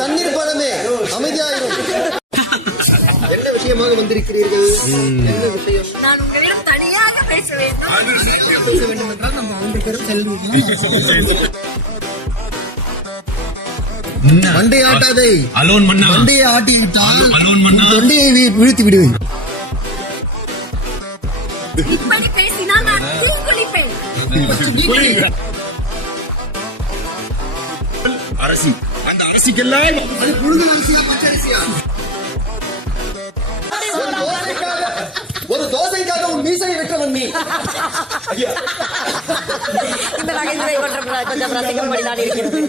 தண்ணீர் பழமே அமைதியாயிரும். என்ன விஷயமாக வந்திருக்கிறீர்கள்? என்ன விஷயம்? நான் உங்களிடம் தனியாக பேச வேண்டும் என்றால் நம்ம 2 பேரும் செல்வீங்க. மண்டை ஆட்டாதை. அலோன் மன்னா. மண்டையை ஆட்டிவிட்டால் அலோன் மன்னா. தொண்டையை வீழ்த்தி விடுவேன். இப்படி பேசினால் நான் தீக்குளிப்பேன். அரசி, அந்த அரசிக்கெல்லாம் அது புழுது அரிசியா பச்சரிசியா? ஒரு தோசைக்காக உன் மீசை வெட்டவன் நீ. இந்த நகைச்சுவை கொஞ்சம் ரசிக்கும்படி நான் இருக்கிறது.